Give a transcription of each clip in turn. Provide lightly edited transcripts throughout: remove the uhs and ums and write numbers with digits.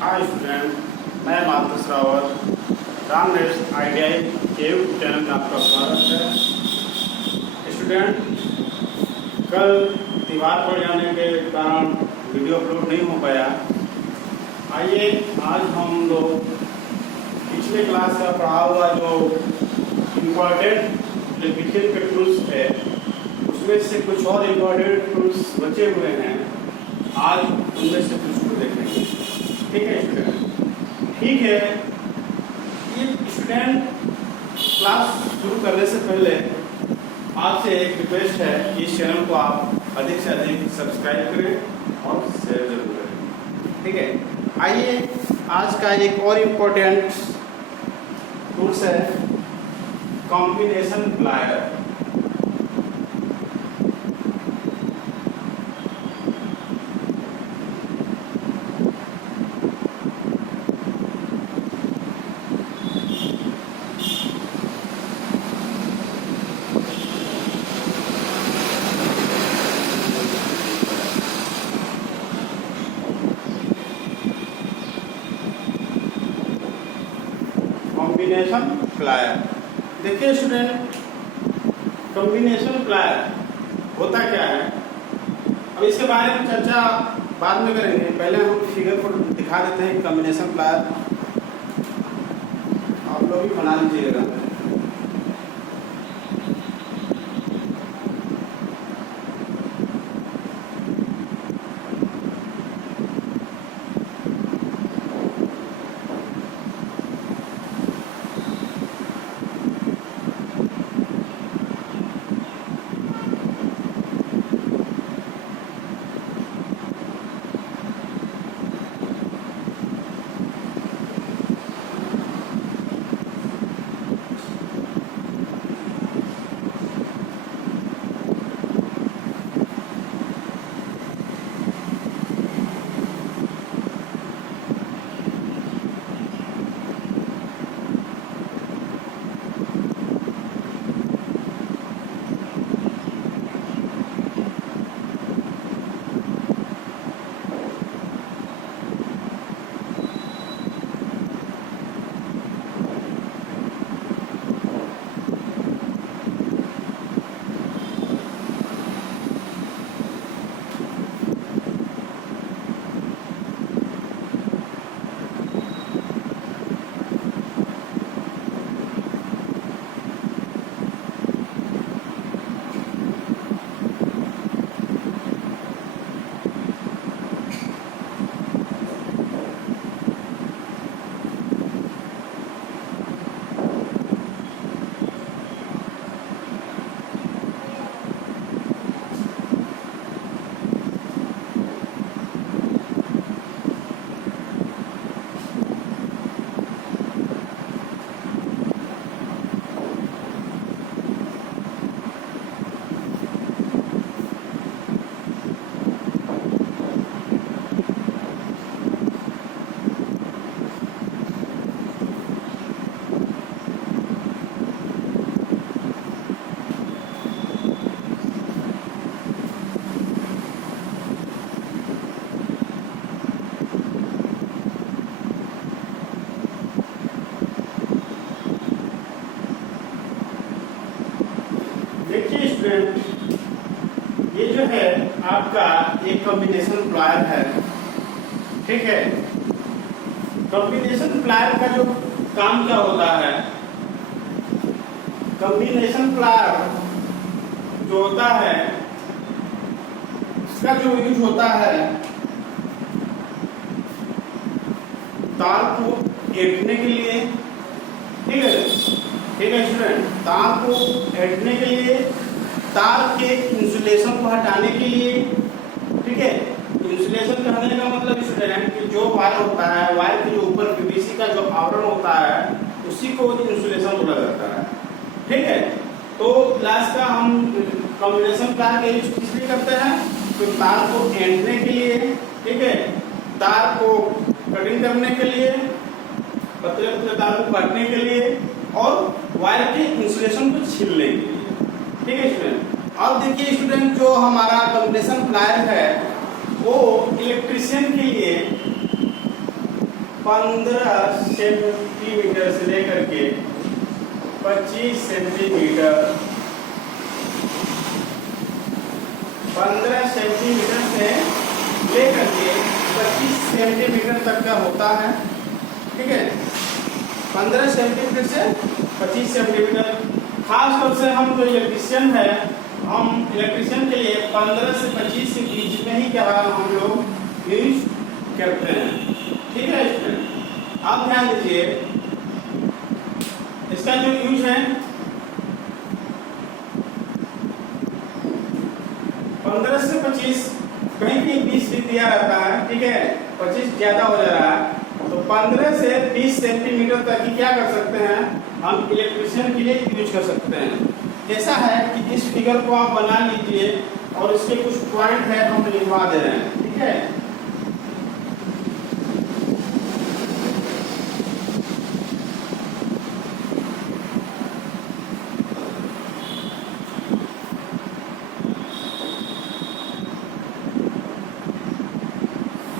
Hi student, मैं Madhav श्रावत रामनेट ITI के YouTube channel में आपका स्वागत है। स्टूडेंट, कल त्यौहार पड़ जाने के कारण वीडियो अपलोड नहीं हो पाया। आइए आज हम लोग पिछले क्लास का पढ़ा हुआ जो इम्पॉर्टेंट इलेक्ट्रिशियन के टूल्स है उसमें से कुछ और इम्पॉर्टेंट टूल्स बचे हुए हैं, आज उनमें से कुछ को देखेंगे। ठीक है स्टूडेंट? ठीक है। ये स्टूडेंट, क्लास शुरू करने से पहले आपसे एक रिक्वेस्ट है कि इस चैनल को आप अधिक से अधिक सब्सक्राइब करें और शेयर जरूर करें। ठीक है, आइए आज का एक और इम्पोर्टेंट टूल्स है कॉम्बिनेशन प्लायर। कॉम्बिनेशन प्लायर, देखिए स्टूडेंट, कॉम्बिनेशन प्लायर होता क्या है, अब इसके बारे में चर्चा बाद में करेंगे। पहले हम फिगर को दिखा देते हैं। कॉम्बिनेशन प्लायर आप लोग भी बना लीजिएगा। देखिए स्टूडेंट, ये जो है आपका एक कॉम्बिनेशन प्लायर है। ठीक है, कॉम्बिनेशन प्लायर का जो काम क्या होता है, कॉम्बिनेशन प्लायर जो होता है इसका जो यूज होता है तार को ऐंठने के लिए। ठीक है, ठीक है स्टूडेंट, तार को ऐंठने के लिए, तार के इंसुलेशन को हटाने के लिए। ठीक है, इंसुलेशन कहने का मतलब स्टूडेंट कि जो वायर होता है, वायर के जो ऊपर पीवीसी का जो आवरण होता है उसी को इंसुलेशन बोला जाता है। ठीक है, तो क्लास का हम कॉम्बिनेशन प्लायर का यूज किस लिए करते हैं, तो तार को ऐंठने के लिए, ठीक है, तार को कटिंग करने के लिए, पतले पतले तार को काटने के लिए और वायर के इंसुलेशन को छीलने के लिए। ठीक है स्टूडेंट, अब देखिए स्टूडेंट, जो हमारा कॉम्बिनेशन प्लायर है वो इलेक्ट्रिशियन के लिए 15 सेंटीमीटर से लेकर के 25 सेंटीमीटर, 15 सेंटीमीटर से लेकर के 25 सेंटीमीटर तक का होता है। ठीक है, 15 सेंटीमीटर से 25 सेंटीमीटर। खास तौर से हम जो इलेक्ट्रिशियन है, हम इलेक्ट्रिशियन के लिए 15 से 25 के बीच में ही क्या हम लोग यूज करते हैं। ठीक है स्टूडेंट, आप ध्यान दीजिए, इसका जो यूज है 15 से 25, कहीं भी 20 भी दिया रहता है। ठीक है, 25 ज्यादा हो जा रहा है, तो 15 से 20 सेंटीमीटर तक ही क्या कर सकते हैं, हम इलेक्ट्रिशियन के लिए यूज कर सकते हैं। ऐसा है कि इस फिगर को आप बना लीजिए और इसके कुछ पॉइंट है हम लिखवा दे रहे हैं। ठीक है,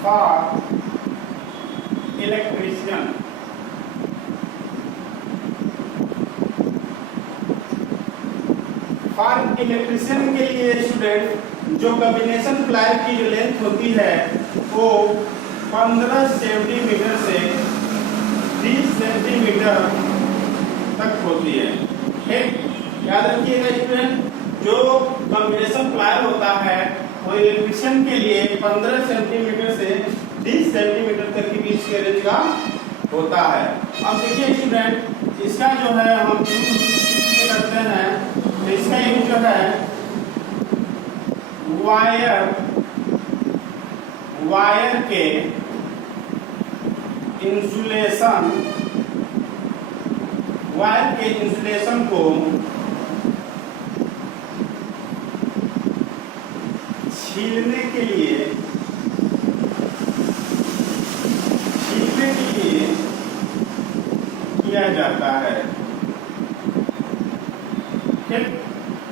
फॉर इलेक्ट्रिशियन, फॉर इलेक्ट्रिशियन के लिए स्टूडेंट जो कॉम्बिनेशन प्लायर की जो लेंथ होती है वो 15 सेंटीमीटर से 20 सेंटीमीटर तक होती है। ठीक, याद रखिएगा स्टूडेंट, जो कॉम्बिनेशन प्लायर होता है वो इलेक्ट्रिशियन के लिए 15 सेंटीमीटर से 20 सेंटीमीटर तक के बीच के रेंज का होता है। अब देखिए स्टूडेंट, इसका जो है हम यूज करते हैं, तो इसका यूज जो है वायर के इंसुलेशन, वायर के इंसुलेशन को छीलने के लिए किया जाता है। ठीक,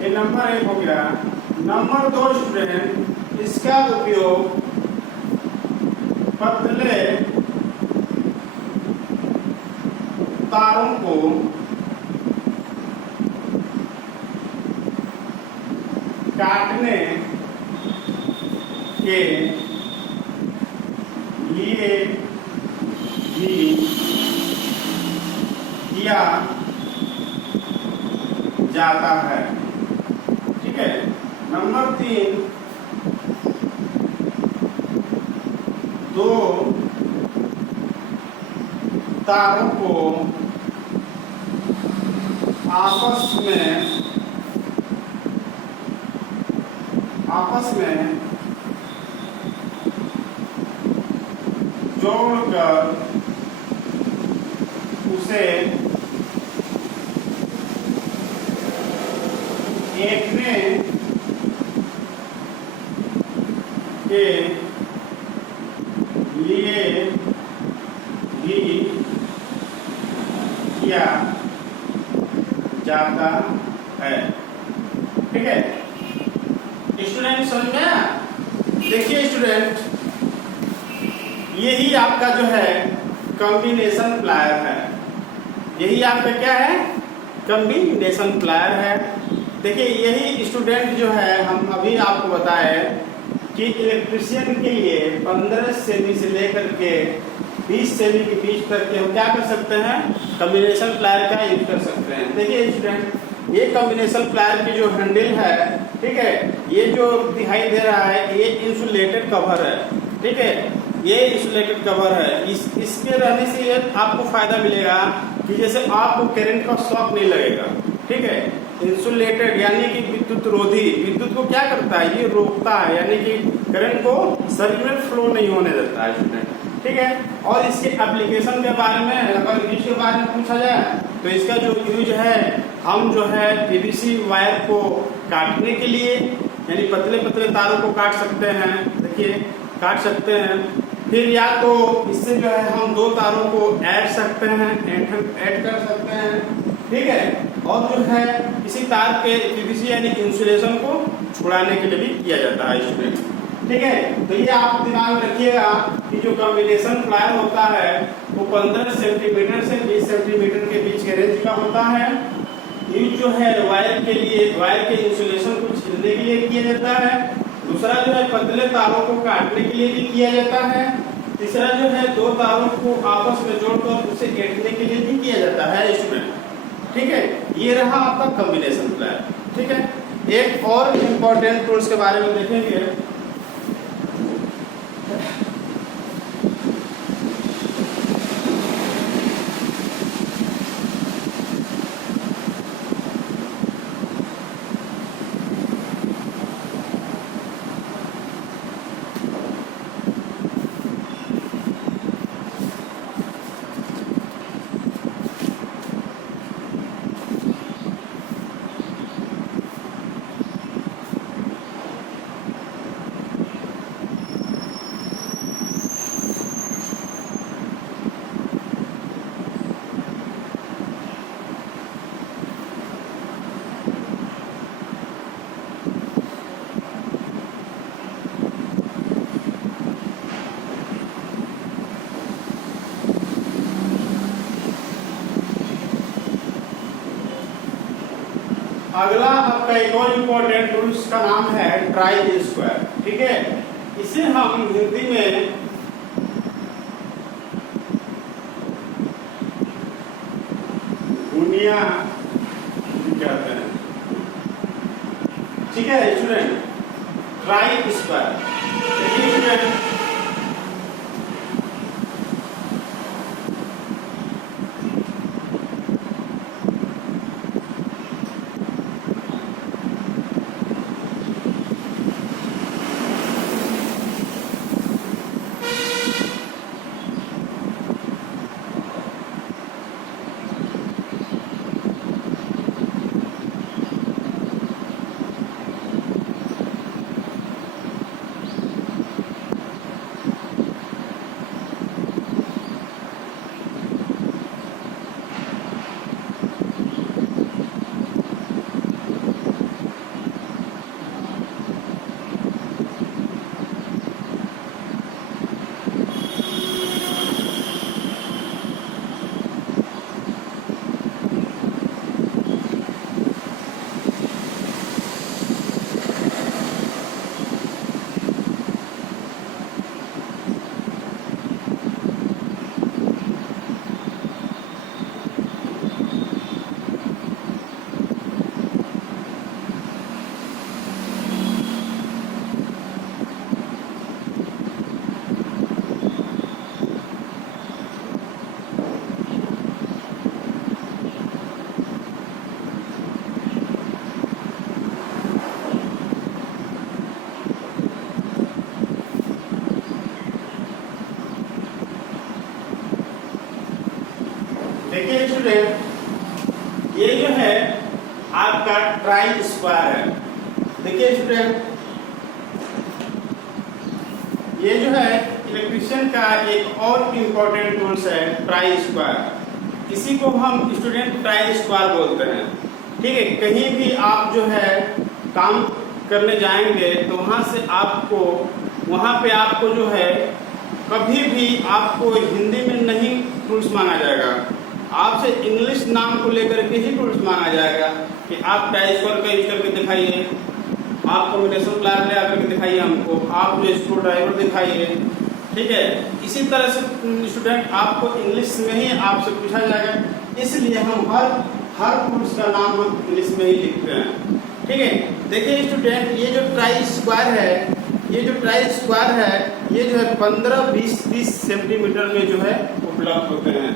ये नंबर 1 हो गया। नंबर 2 स्टूडेंट, इसका उपयोग पतले तारों को काटने के लिए भी किया जाता है। ठीक है, नंबर 3, 2 तारों को आपस में जोड़कर उसे एकने के लिए भी किया जाता है। ठीक है स्टूडेंट, समझ में आया? देखिए स्टूडेंट, यही आपका जो है कॉम्बिनेशन प्लायर है। यही आपका क्या है, कॉम्बिनेशन प्लायर है। देखिए यही स्टूडेंट जो है, हम अभी आपको बताए कि इलेक्ट्रिशियन के लिए 15 सेमी से लेकर के 20 सेमी के बीच तक के हम क्या कर सकते हैं, कॉम्बिनेशन प्लायर का यूज कर सकते हैं। देखिए स्टूडेंट, ये कॉम्बिनेशन प्लायर की जो हैंडल है, ठीक है, ये जो दिखाई दे रहा है ये इंसुलेटेड कवर है। ठीक है, ये इंसुलेटेड कवर है। इसके रहने से ये आपको फायदा मिलेगा कि जैसे आपको करंट का शॉक नहीं लगेगा। ठीक है, इंसुलेटेड यानी कि विद्युत रोधी, विद्युत को क्या करता है, ये रोकता है, यानी कि करंट को शरीर में फ्लो नहीं होने देता है स्टूडेंट। ठीक है, और इसके एप्लीकेशन के बारे में अगर यूज के बारे में पूछा जाए तो इसका जो यूज है, हम जो है पीवीसी वायर को काटने के लिए, यानी पतले पतले तारों को काट सकते हैं। देखिए काट सकते हैं, फिर या तो इससे जो है हम 2 तारों को ऐड सकते हैं, ऐड कर सकते हैं। ठीक है, और जो है इसी तार के पीवीसी यानी इंसुलेशन को छुड़ाने के लिए भी किया जाता है स्टूडेंट। ठीक है, तो ये आप दिमाग में रखिएगा कि जो कॉम्बिनेशन प्लायर होता है वो 15 सेंटीमीटर से 20 सेंटीमीटर के बीच के रेंज का होता है। यूज जो है वायर के लिए, वायर के इंसुलेशन को छीलने के लिए किया जाता है। दूसरा जो है पतले तारों को काटने के लिए भी किया जाता है। तीसरा जो है दो तारों को आपस में जोड़कर उसे ऐंठने के लिए भी किया जाता है स्टूडेंट। ठीक है, ये रहा आपका कॉम्बिनेशन प्लायर। ठीक है, एक और इम्पोर्टेंट टूल्स के बारे में देखेंगे। अगला आपका एक और इम्पोर्टेंट टूल्स का नाम है ट्राई स्क्वायर। ठीक है, इसे हम हिंदी में दुनिया कहते हैं। ठीक है स्टूडेंट, ट्राई स्क्वायर। देखिए स्टूडेंट, देखिए स्टूडेंट, ये जो है आपका ट्राई स्क्वायर है। देखिए स्टूडेंट, ये जो है इलेक्ट्रिशियन का एक और इम्पोर्टेंट टूल्स है ट्राई स्क्वायर। इसी को हम स्टूडेंट ट्राई स्क्वायर बोलते हैं। ठीक है, कहीं भी आप जो है काम करने जाएंगे तो वहां से आपको, वहां पे आपको जो है कभी भी आपको हिंदी में नहीं टूल्स मांगा जाएगा, आपसे इंग्लिश नाम को लेकर के ही टूल्स मांगा जाएगा कि आप ट्राई स्क्वायर का यूज करके दिखाइए, आप कॉम्बिनेशन प्लायर ले आकर के दिखाइए हमको, आप जो स्क्रू ड्राइवर दिखाइए। ठीक है, इसी तरह से स्टूडेंट आपको इंग्लिश में ही आपसे पूछा जाएगा, इसलिए हम हर टूल्स का नाम हम इंग्लिश में ही लिखते हैं। ठीक है, देखिए स्टूडेंट, ये जो ट्राई स्क्वायर है, ये जो ट्राई स्क्वायर है, ये जो है 15, 20, 30 सेंटीमीटर में जो है उपलब्ध होते हैं।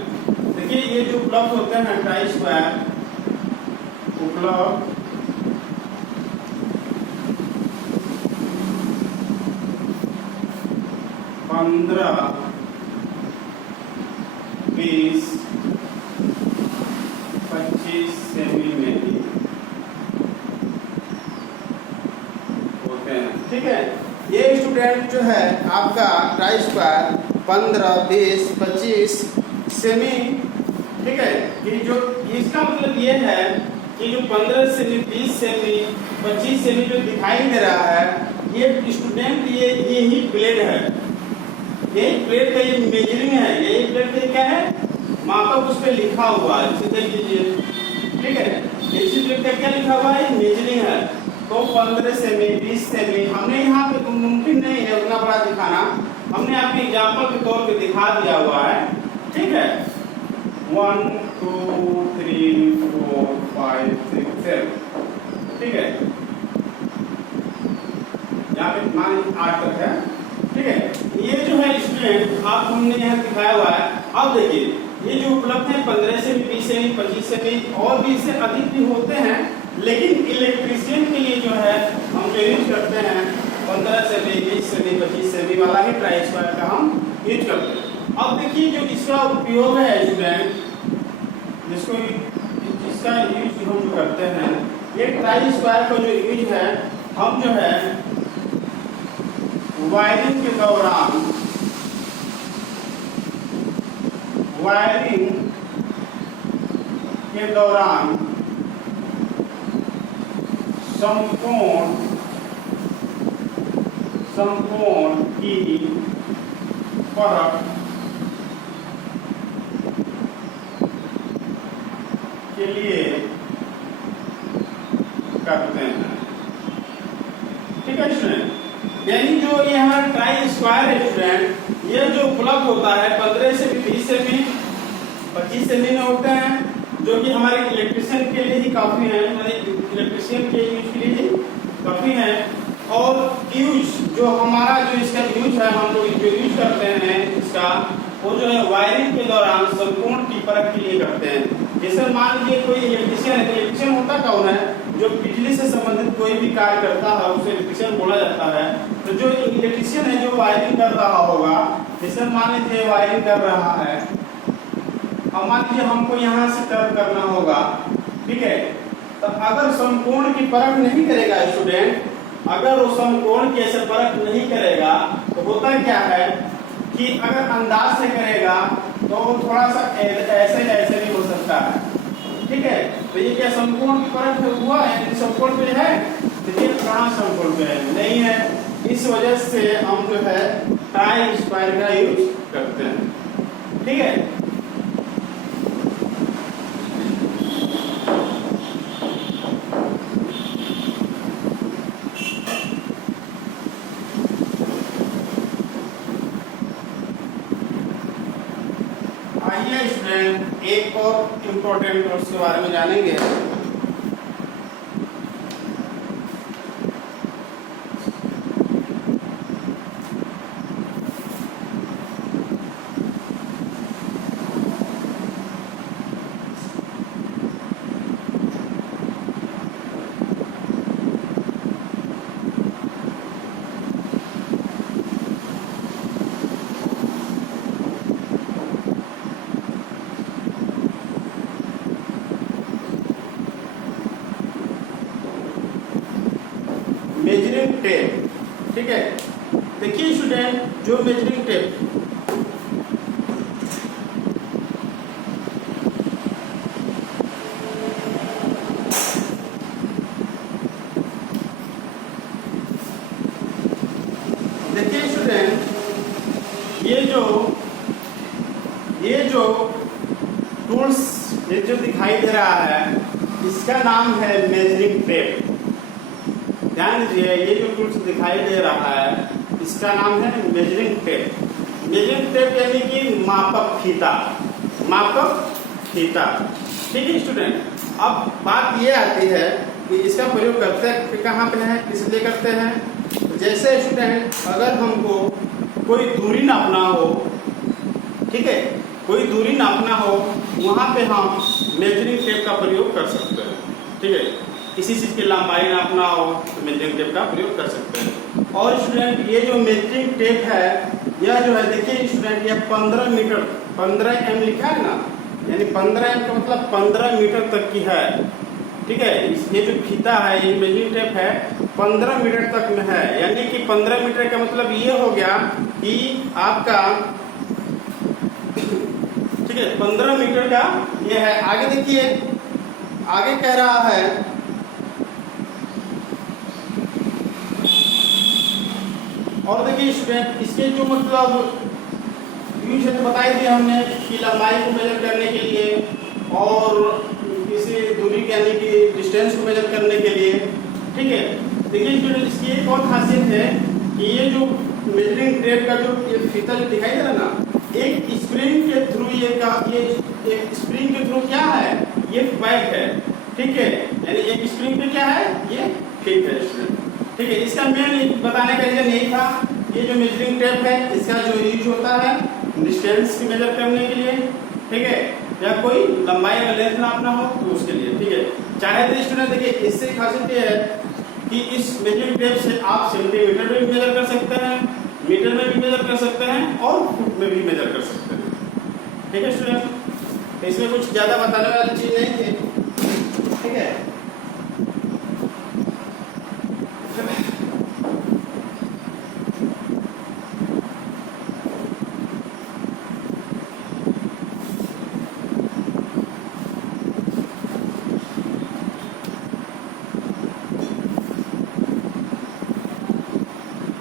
देखिए ये जो उपलब्ध होते हैं ट्राई स्क्वायर उपलब्ध 15, 20, 25 सेमी में ही होते हैं। ठीक है, ये स्टूडेंट जो है आपका ट्राई स्क्वायर 15, 20, 25 सेमी। ठीक है, ये जो इसका मतलब ये है कि जो 15 सेमी, 20 सेमी, 25 सेमी जो दिखाई दे रहा है, ये स्टूडेंट ये ही ब्लेड है। यही प्लेट का ये मेजरिंग है, यही प्लेट का क्या है, मापक उस पे लिखा हुआ है, इसे देख लीजिए, ठीक है। इसी प्लेट का क्या लिखा हुआ है, मेजरिंग है। तो 15 सेमी, 20 सेमी, हमने यहाँ पे मुमकिन नहीं है उतना बड़ा दिखाना, हमने आपके एग्जाम्पल के तौर पे दिखा दिया हुआ है, ठीक है। 1 2 3 4 5 6 7, ठीक है, यहाँ पे मान 8 तक है, ठीक है। ये जो है स्टूडेंट आप हमने यहाँ दिखाया हुआ है। अब देखिए ये जो उपलब्ध है 15 सेमी, 20 सेमी, 25 सेमी और भी इससे अधिक भी होते हैं, लेकिन इलेक्ट्रीशियन के लिए जो है हम जो यूज करते हैं 15 सेमी, 20 सेमी, 25 सेमी वाला ही ट्राई स्क्वायर का हम यूज करते हैं। अब देखिए जो इसका उपयोग है स्टूडेंट, जिसका यूज हम जो करते हैं, ये ट्राई स्क्वायर का जो यूज है, हम जो है वायरिंग के दौरान समकोण की परख के लिए करते हैं, ठीक है स्टूडेंट। यानी जो यहाँ ट्राई स्क्वायर है स्टूडेंट, ये जो उपलब्ध होता है 15 से 20 सेमी, 25 सेमी में होते हैं, जो कि हमारे इलेक्ट्रिशियन के लिए ही काफी है, इलेक्ट्रिशियन के यूज के लिए ही काफी है। और यूज जो हमारा जो इसका यूज है, हम लोग जो यूज करते हैं इसका, वो जो है वायरिंग के दौरान समकोण की परख के लिए करते हैं। जैसे मान लीजिए कोई इलेक्ट्रिशियन है, इलेक्ट्रिशियन होता कौन है, जो बिजली से संबंधित कोई भी कार्य करता है उसे इलेक्ट्रिशियन बोला जाता है। तो जो इलेक्ट्रिशियन है जो वायरिंग कर रहा होगा, जैसे मान लीजिए वायरिंग कर रहा है, अब मान लीजिए हमको यहाँ से टर्न करना होगा, ठीक है। तो अगर समकोण की परख नहीं करेगा स्टूडेंट, अगर वो समकोण की ऐसे परख नहीं करेगा, तो होता क्या है कि अगर अंदाज से करेगा तो थोड़ा सा ऐसे भी हो सकता है, ठीक है। तो ये क्या समकोण की परख हुआ है, समकोण पे है, देखिए कहाँ समकोण पे है, नहीं है। इस वजह से हम जो है ट्राई स्क्वायर का यूज करते हैं, ठीक है। आइए स्टूडेंट एक और इम्पोर्टेंट कोर्स के बारे में जानेंगे। मेजरिंग टेप, ठीक है। देखिए स्टूडेंट जो मेजरिंग टेप, देखिए स्टूडेंट ये जो टूल्स ये जो दिखाई दे रहा है, इसका नाम है मेजरिंग टेप। ध्यान दीजिए, ये जो टूल्स दिखाई दे रहा है इसका नाम है मेजरिंग टेप। मेजरिंग टेप यानी कि मापक फीता, ठीक है स्टूडेंट। अब बात ये आती है कि इसका प्रयोग करते कहाँ पे है, किस लिए करते हैं। तो जैसे स्टूडेंट अगर हमको कोई दूरी नापना हो, ठीक है, कोई दूरी नापना हो, वहाँ पे हम मेजरिंग टेप का प्रयोग कर सकते हैं, ठीक है। किसी चीज की लंबाई नापना हो तो मेजरिंग टेप का प्रयोग कर सकते हैं। और स्टूडेंट ये जो मेजरिंग टेप है, यह जो है देखिए स्टूडेंट, यह 15 मीटर, 15 एम लिखा है ना, यानी 15 एम का मतलब 15 मीटर तक की है, ठीक है। ये जो फीता है, ये मेजरिंग टेप है, 15 मीटर तक में है। यानी कि 15 मीटर का मतलब ये हो गया कि आपका, ठीक है, 15 मीटर का ये है। आगे देखिए, आगे कह रहा है और देखिए स्टूडेंट इसके जो मतलब यूज है तो बता ही दिया हमने कि लंबाई को मेजर करने के लिए और किसी दूरी के यानी कि डिस्टेंस को मेजर करने के लिए। ठीक है, देखिए स्टूडेंट इसकी एक और खासियत है कि ये जो मेजरिंग टेप का जो ये फीता जो दिखाई दे रहा है ना, एक स्प्रिंग के थ्रू ये एक स्प्रिंग के थ्रू क्या है, ये पैक है। ठीक है, यानी एक स्प्रिंग पे क्या है, ये फिट है स्टूडेंट। ठीक है, इसका मेन बताने का रीजन यही था, ये जो मेजरिंग टेप है इसका जो यूज होता है डिस्टेंस की मेजर करने के लिए। ठीक है, या कोई लंबाई का लेंथ नापना हो तो उसके लिए। ठीक है, चाहे तो स्टूडेंट देखिए इससे खासियत ये है कि इस मेजरिंग टेप से आप सेंटीमीटर में भी मेजर कर सकते हैं, मीटर में भी मेजर कर सकते हैं और फुट में भी मेजर कर सकते हैं। ठीक है स्टूडेंट, इसमें कुछ ज्यादा बताने वाली चीज नहीं थी। ठीक है,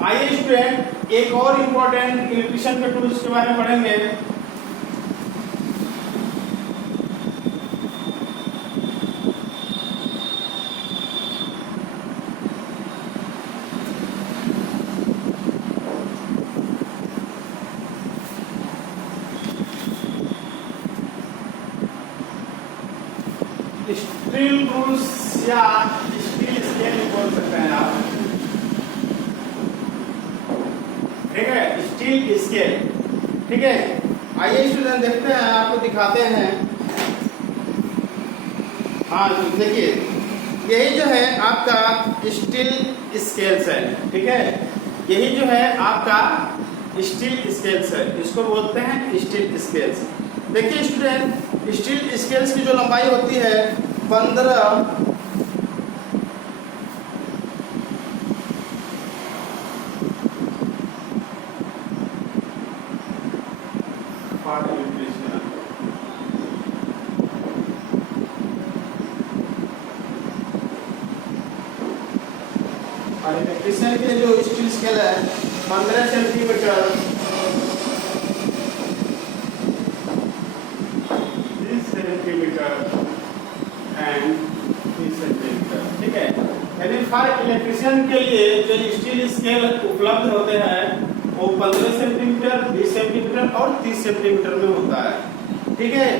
आइए स्टूडेंट एक और इम्पोर्टेंट इलेक्ट्रिशियन के टूल्स के बारे में पढ़ेंगे। स्टील रूल्स या स्टील स्केल भी बोल सकते हैं आप। ठीक है, स्टील स्केल। ठीक है, आइए स्टूडेंट देखते हैं, आपको दिखाते हैं। हाँ देखिए, यही जो है आपका स्टील स्केल्स है। ठीक है, यही जो है आपका स्टील स्केल्स है, इसको बोलते हैं स्टील स्केल्स। देखिए स्टूडेंट, स्टील स्केल्स की जो लंबाई होती है 15 इलेक्ट्रिशियन के जो स्टील स्केल है 15 सेंटीमीटर 30 सेंटीमीटर एंड 30 सेंटीमीटर। ठीक है, यानी हर इलेक्ट्रिशियन के लिए जो स्टील स्केल उपलब्ध होते हैं वो 15 सेंटीमीटर, 20 सेंटीमीटर और 30 सेंटीमीटर में होता है। ठीक है,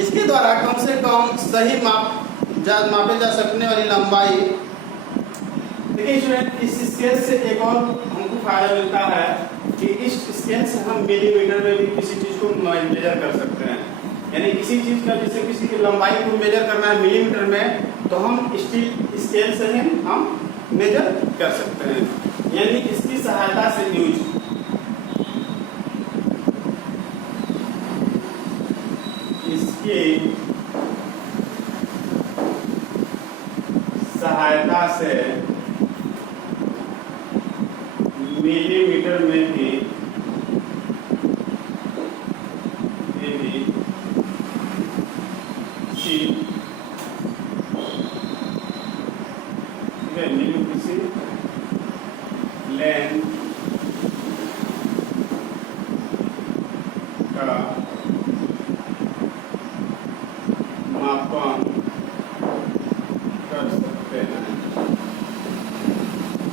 इसके द्वारा कम से कम सही मापे जा सकने वाली लंबाई। देखिए स्टूडेंट, इस स्केल से एक और हमको फायदा मिलता है कि इस स्केल से हम मिलीमीटर में भी किसी चीज को मेजर कर सकते हैं। यानी किसी चीज का जैसे किसी की लंबाई को मेजर करना है मिलीमीटर में, तो हम स्टील स्केल से ही हम मेजर कर सकते हैं। यानी इसकी सहायता से इसकी सहायता से मिलीमीटर में भी लेंथ का मापन कर सकते हैं।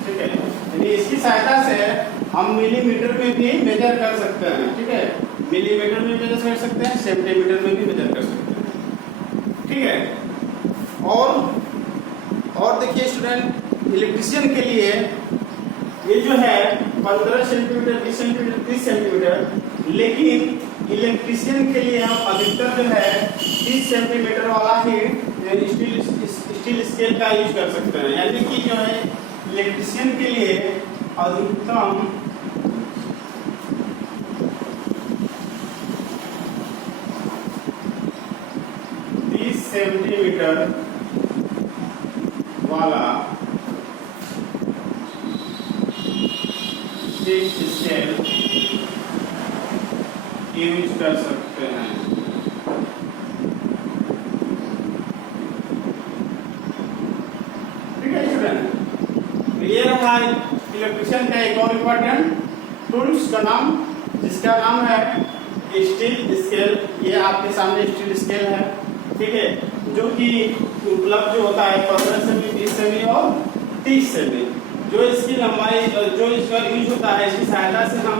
ठीक है, यानी इसकी सहायता से हम मिलीमीटर में भी मेजर कर सकते हैं। ठीक है, मिलीमीटर में मेजर कर सकते हैं, सेंटीमीटर में भी मेजर कर सकते हैं। ठीक है, और देखिए स्टूडेंट, इलेक्ट्रिशियन के लिए ये जो है 15 सेंटीमीटर, 20 सेंटीमीटर, 30 सेंटीमीटर, लेकिन इलेक्ट्रिशियन के लिए हम अधिकतर जो है 30 सेंटीमीटर वाला ही स्टील स्केल का यूज कर सकते हैं। यानी कि जो है इलेक्ट्रिशियन के लिए अधिकतम 30 सेंटीमीटर वाला स्केल यूज कर सकते हैं। ठीक है स्टूडेंट, ये रहा इलेक्ट्रिशियन का एक और इम्पोर्टेंट टूल्स का नाम, जिसका इसका नाम है स्टील स्केल। ये आपके सामने स्टील स्केल है, ठीक है, जो कि उपलब्ध जो होता है 15 सेमी, 20 सेमी और 30 सेमी। जो इसकी लंबाई, जो इसका यूज होता है, इसकी सहायता से हम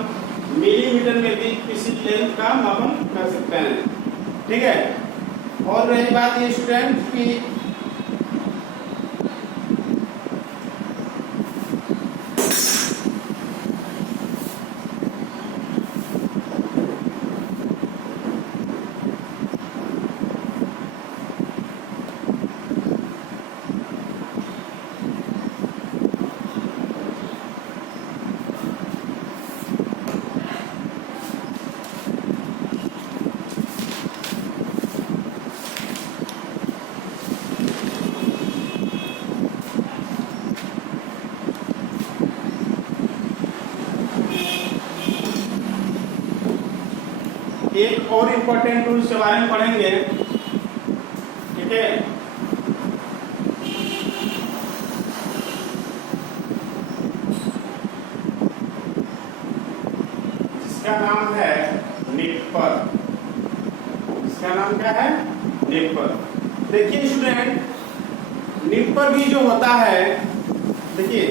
मिलीमीटर में भी किसी लेंथ का मापन कर सकते हैं, ठीक है। और रही बात ये स्टूडेंट की एक और इम्पोर्टेंट टूल्स के बारे में पढ़ेंगे, ठीक है। जिसका नाम है निपर। इसका नाम क्या है? निपर। देखिए स्टूडेंट, निपर भी जो होता है, देखिए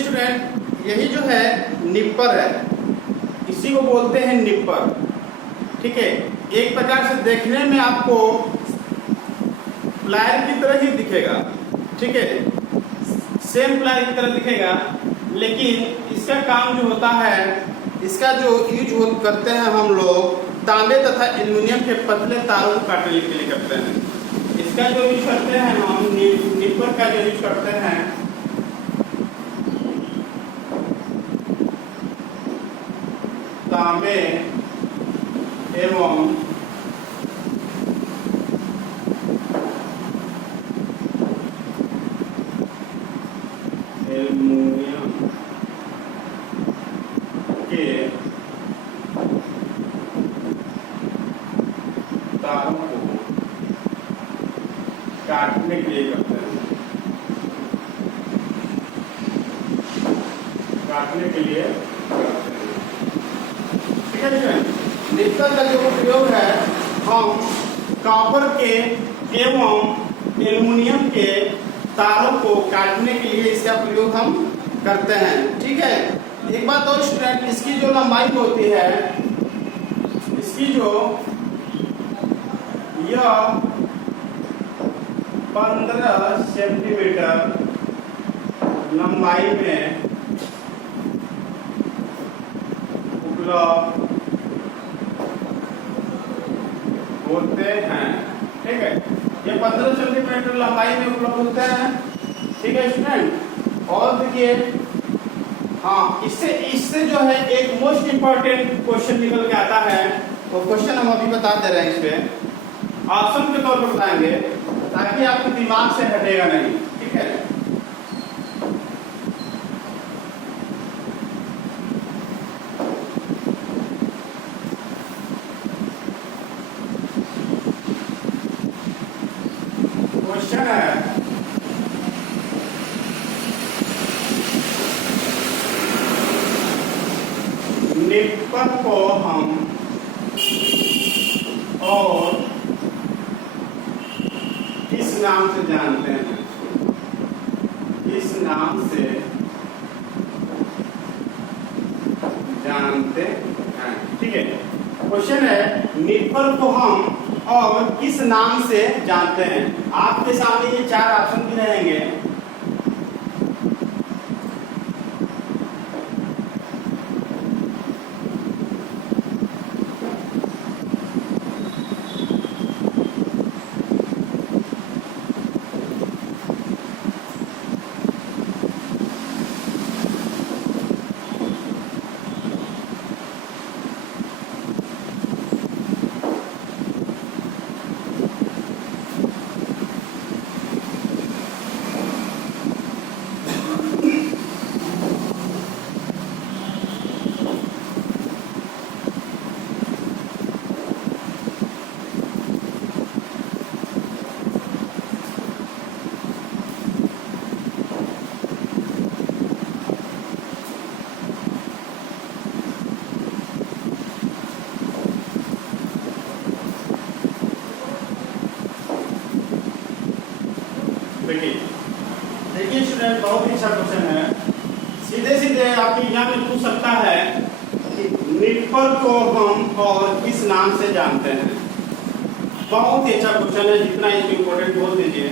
स्टूडेंट, यही जो है निपर है, इसी को बोलते हैं निपर, ठीक है। एक प्रकार से देखने में आपको प्लायर की तरह ही दिखेगा, ठीक है, सेम प्लायर की तरह दिखेगा, लेकिन इसका काम जो होता है, इसका जो यूज करते हैं हम लोग तांबे तथा एल्युमिनियम के पतले तारों को काटने के लिए करते हैं। इसका जो यूज करते हैं हम, निपर का जो यूज करते हैं, तांबे एवं एल्युमिनियम के तारों को काटने के लिए करते हैं, काटने के लिए निपर का जो उपयोग है, हम कॉपर के एवं एल्युमिनियम के तारों को काटने के लिए इसका प्रयोग हम करते हैं, ठीक है। एक बात और स्टूडेंट, इसकी जो लंबाई होती है, इसकी जो यह 15 सेंटीमीटर लंबाई में उपलब्ध होते हैं, ठीक है। ये 15 सेंटीमीटर लंबाई में उपलब्ध होते हैं, ठीक है स्टूडेंट। और देखिए, हाँ, इससे जो है एक मोस्ट इंपॉर्टेंट क्वेश्चन निकल के आता है। वो क्वेश्चन हम अभी बता दे रहे हैं, इसमें ऑप्शन के तौर पर बताएंगे ताकि आपके दिमाग से हटेगा नहीं, ठीक है। क्वेश्चन है, निपर को हम और किस नाम से जानते हैं? किस नाम से जानते हैं, ठीक है। क्वेश्चन है, निपर को हम और किस नाम से जानते हैं? आपके सामने ये 4 ऑप्शन भी रहेंगे। सीधे सीधे आपके एग्जाम में पूछ सकता है कि निपर को हम और किस नाम से जानते हैं। बहुत ही अच्छा क्वेश्चन है, जितना इसको इम्पोर्टेंट बोल दीजिए,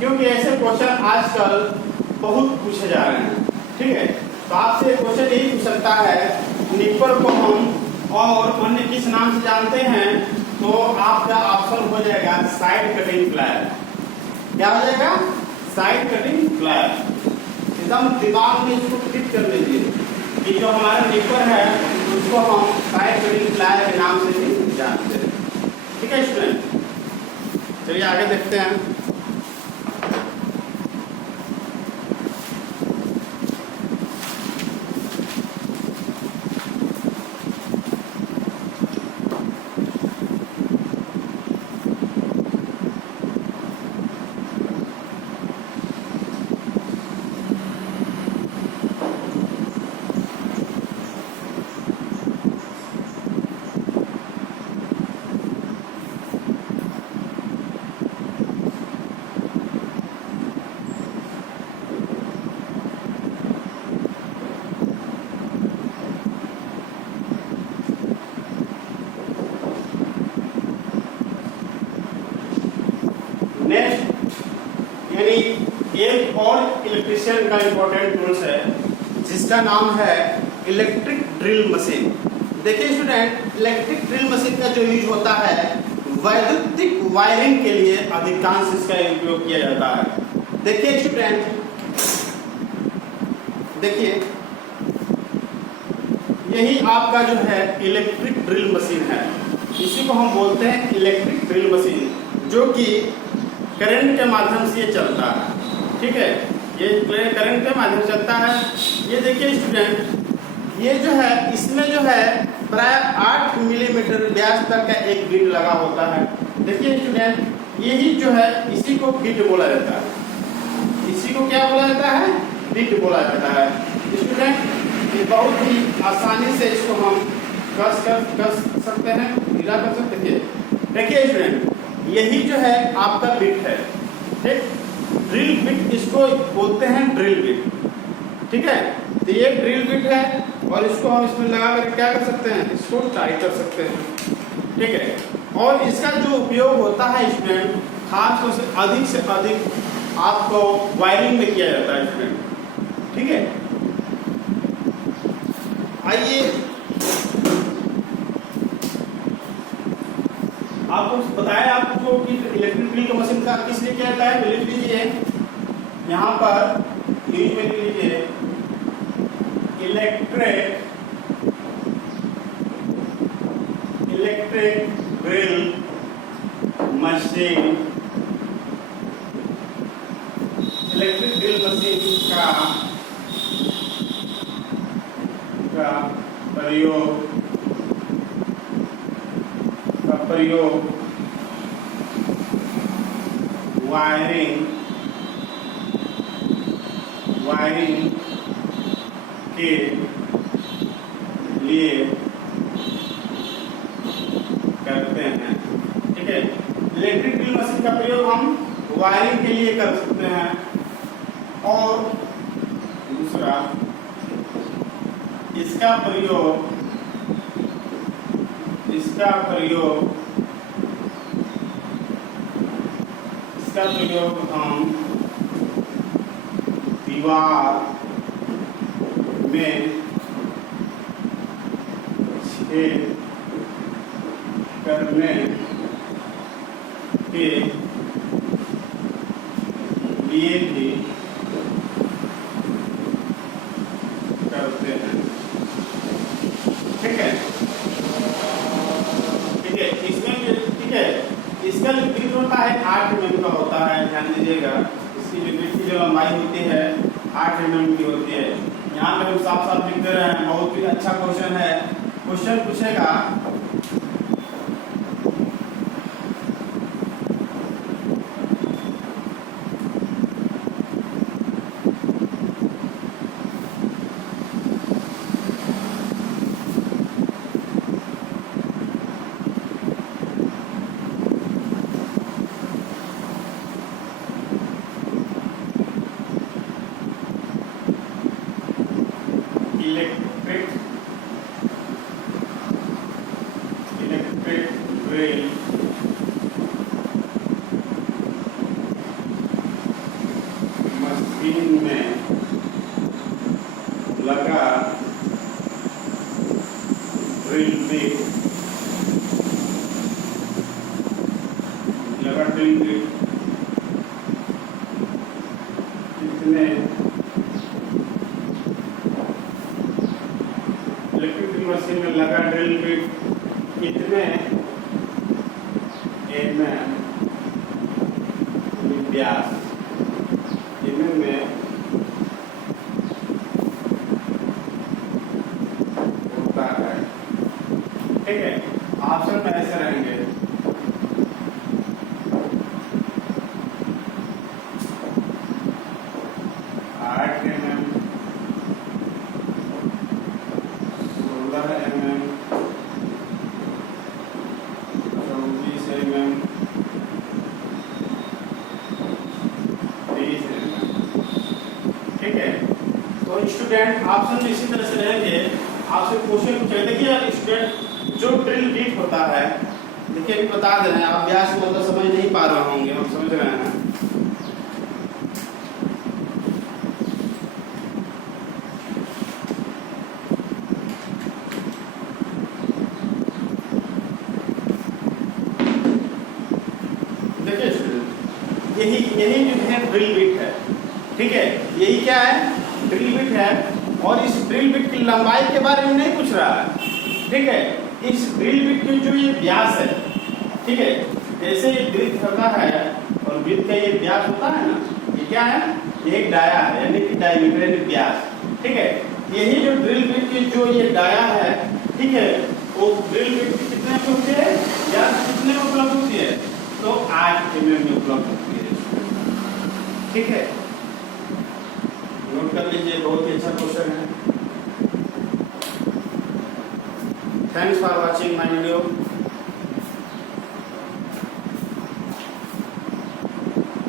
क्योंकि ऐसे क्वेश्चन आजकल बहुत पूछे जा रहे हैं। ठीक है, तो आपसे क्वेश्चन यही पूछ सकता है निपर को हम और अन्य किस नाम से जानते हैं, तो आपका ऑप्शन हो जाएगा साइड कटिंग फ्लैट। क्या हो जाएगा? Side cutting flat. एकदम दिमाग में इसको फिट कर लीजिए कि जो हमारा निपर है उसको हम साइड कटिंग फ्लैट के नाम से भी जानते हैं। ठीक है स्टूडेंट, चलिए आगे देखते हैं। नेक्स्ट यानी एक और इलेक्ट्रिशियन का इंपॉर्टेंट टूल्स है जिसका नाम है इलेक्ट्रिक ड्रिल मशीन। देखिए स्टूडेंट, इलेक्ट्रिक ड्रिल मशीन का जो यूज होता है वैद्युतिक वायरिंग के लिए अधिकांश इसका उपयोग किया जाता है। देखिए स्टूडेंट, देखिए यही आपका जो है इलेक्ट्रिक ड्रिल मशीन है। इसी को हम बोलते हैं इलेक्ट्रिक ड्रिल मशीन, जो कि करंट के माध्यम से ये चलता है। ठीक है, ये करंट के माध्यम से चलता है। ये देखिए स्टूडेंट, ये जो है इसमें जो है प्राय 8 मिलीमीटर व्यास तक का एक बीट लगा होता है। देखिए स्टूडेंट, यही जो है इसी को बीट बोला जाता है। इसी को क्या बोला जाता है? बीट बोला जाता है। स्टूडेंट, ये बहुत ही आसानी से इसको हम कस सकते हैं, ढीला कर सकते हैं। देखिए स्टूडेंट, यही जो है आपका बिट है। ठीक, ड्रिल बिट इसको बोलते हैं, ड्रिल बिट। ठीक है, तो ये ड्रिल बिट है और इसको हम इसमें लगा कर क्या कर सकते हैं? इसको टाइट कर सकते हैं। ठीक है, और इसका जो उपयोग होता है स्टूडेंट, खासतौर से अधिक आपको वायरिंग में किया जाता है स्टूडेंट। ठीक है, आइए आपको बताया आपको कि इलेक्ट्रिक ड्रिल मशीन का किस लिए किया जाता है। लिख लीजिए यहाँ पर, यूज में लिख लीजिए electric drill machine. Electric drill machine का प्रयोग वायरिंग के लिए करते हैं। ठीक है, इलेक्ट्रिक ड्रिल मशीन का प्रयोग हम वायरिंग के लिए कर सकते हैं। और दूसरा, इसका प्रयोग हम दीवार में छेद करने के लिए भी करते हैं। ठीक है, इसका जो बीट होता है 8 mm का होता है। ध्यान दीजिएगा, इसकी जो बीट की जो लंबाई होती है 8 mm की होती है। यहाँ पे हम साफ साफ लिख दे रहे हैं। बहुत ही अच्छा क्वेश्चन है। क्वेश्चन पूछेगा इलेक्ट्रिक ड्रिल मशीन में लगा ड्रिल बिट कितने इलेक्ट्रिक ड्रिल मशीन में लगा ड्रिल बिट कितने mm व्यास में होता है। ठीक है, ऑप्शन में ऐसे रहेंगे 8 mm, 16 mm, 24 mm, 30 mm। ठीक है, तो स्टूडेंट ऑप्शन इसी तरह से रहेंगे। आपसे क्वेश्चन पूछे, देखिए यार स्टूडेंट, जो ड्रिल बिट होता है, देखिए अभी बता दे रहे हैं, आप व्यास को मतलब समझ नहीं पा रहे होंगे, हम समझ रहे हैं। देखिए स्टूडेंट, यही जो है ड्रिल बिट है। ठीक है, यही क्या है, ड्रिल बिट है। और इस ड्रिल बिट की लंबाई के बारे में नहीं पूछ रहा है। ठीक है, इस ड्रिल बिट की जो ये व्यास है, ठीक है, जैसे ये वृत्त होता है और वृत्त का ये व्यास होता है ना, ये क्या है, ये एक डाया है, यानी कि डायमीटर यानी व्यास। ठीक है, यही जो ड्रिल बिट की जो ये डाया है, ठीक है, वो ड्रिल बिट कितने में होती है, व्यास कितने में उपलब्ध होती है, तो 8 mm में उपलब्ध होती है। ठीक है, नोट कर लीजिए, बहुत ही अच्छा क्वेश्चन है। Thanks for watching my video.